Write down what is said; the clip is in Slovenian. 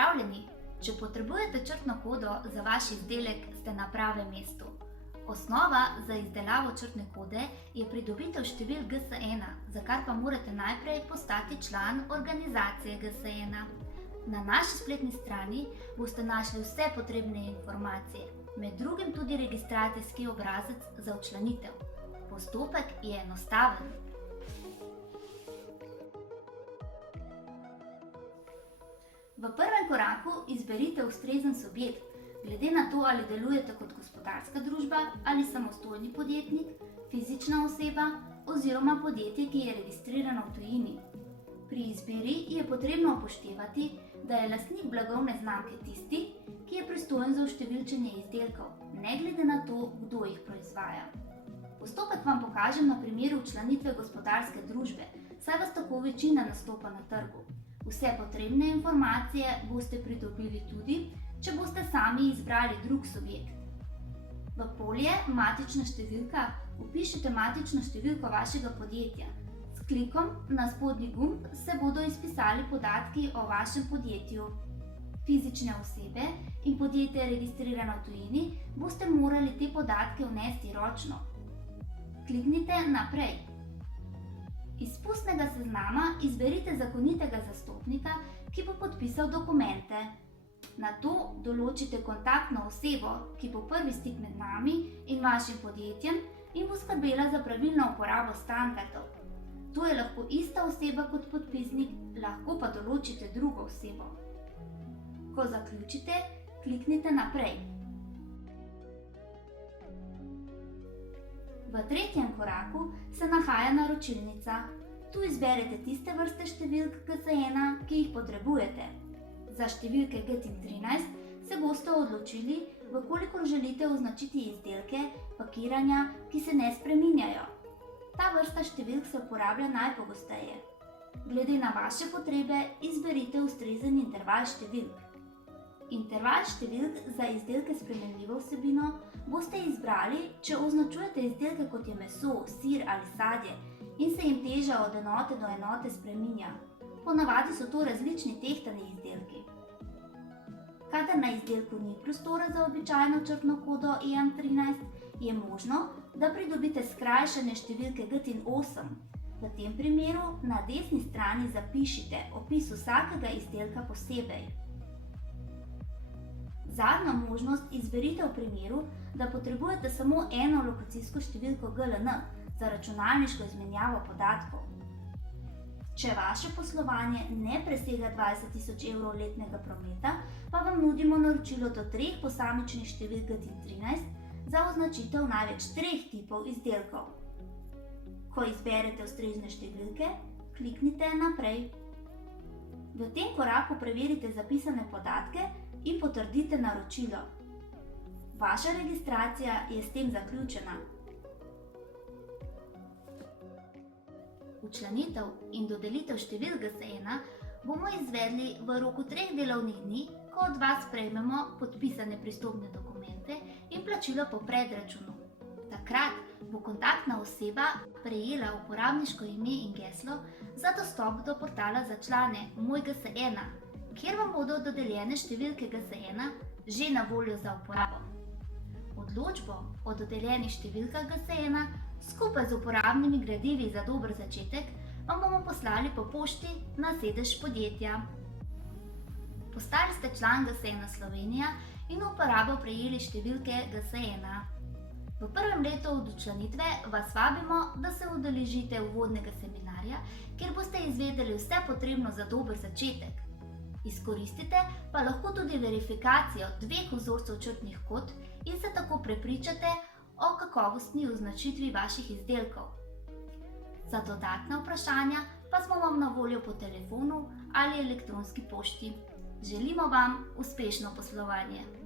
Pozdravljeni! Če potrebujete črtno kodo za vaš izdelek, ste na pravem mestu. Osnova za izdelavo črtne kode je pridobitev številk GS1, za kar pa morate najprej postati član organizacije GS1. Na naši spletni strani boste našli vse potrebne informacije, med drugim tudi registracijski obrazec za včlanitev. Postopek je enostaven. V prvem koraku izberite ustrezen subjekt, glede na to, ali delujete kot gospodarska družba ali samostojni podjetnik, fizična oseba oziroma podjetje, ki je registrirano v tujini. Pri izbiri je potrebno upoštevati, da je lastnik blagovne znamke tisti, ki je pristojen za vštevilčenje izdelkov, ne glede na to, kdo jih proizvaja. Postopek vam pokažem na primeru včlanitve gospodarske družbe, saj vas tako večina nastopa na trgu. Vse potrebne informacije boste pridobili tudi, če boste sami izbrali drug subjekt. V polje Matična številka vpišite matično številko vašega podjetja. S klikom na spodnji gumb se bodo izpisali podatki o vašem podjetju. Fizične osebe in podjetje registrirano v tujini boste morali te podatke vnesti ročno. Kliknite Naprej. Iz pustnega seznama izberite zakonitega zastopnika, ki bo podpisal dokumente. Nato določite kontaktno osebo, ki bo prvi stik med nami in vašim podjetjem in bo skrbela za pravilno uporabo standardov. To je lahko ista oseba kot podpisnik, lahko pa določite drugo osebo. Ko zaključite, kliknite Naprej. V tretjem koraku se nahaja naročilnica. Tu izberete tiste vrste številk GS1, ki jih potrebujete. Za številke GTIN13 se boste odločili, v kolikor želite označiti izdelke, pakiranja, ki se ne spreminjajo. Ta vrsta številk se uporablja najpogosteje. Glede na vaše potrebe izberite ustrezen interval številk. Interval številk za izdelke s spremenljivo vsebino boste izbrali, če označujete izdelke kot je meso, sir ali sadje in se jim teža od enote do enote spreminja. Ponavadi so to različni tehtani izdelki. Kadar na izdelku ni prostora za običajno črtno kodo EM13, je možno, da pridobite skrajšane številke GTIN8. V tem primeru na desni strani zapišite opis vsakega izdelka posebej. Zadnjo možnost izberite v primeru, da potrebujete samo eno lokacijsko številko GLN za računalniško izmenjavo podatkov. Če vaše poslovanje ne presega 20 000 evrov letnega prometa, pa vam nudimo naročilo do 3 posamičnih številk GTIN13 za označitev največ 3 tipov izdelkov. Ko izberete ustrezne številke, kliknite Naprej. V tem koraku preverite zapisane podatke in potrdite naročilo. Vaša registracija je s tem zaključena. Včlanitev in dodelitev številk GS1 bomo izvedli v roku 3 delovnih dni, ko od vas prejmemo podpisane pristopne dokumente in plačilo po predračunu. Takrat bo kontaktna oseba prejela uporabniško ime in geslo za dostop do portala za člane Moj GS1, kjer vam bodo dodeljene številke GS1 že na voljo za uporabo. Odločbo o dodeljenih številkah GS1 skupaj z uporabnimi gradivi za dober začetek vam bomo poslali po pošti na sedež podjetja. Postali ste član GS1 Slovenija in v uporabo prejeli številke GS1. V prvem letu od včlanitve vas vabimo, da se udeležite uvodnega seminarja, kjer boste izvedeli vse potrebno za dober začetek. Izkoristite pa lahko tudi verifikacijo 2 vzorcev črtnih kod in se tako prepričate o kakovostni označitvi vaših izdelkov. Za dodatna vprašanja pa smo vam na voljo po telefonu ali elektronski pošti. Želimo vam uspešno poslovanje!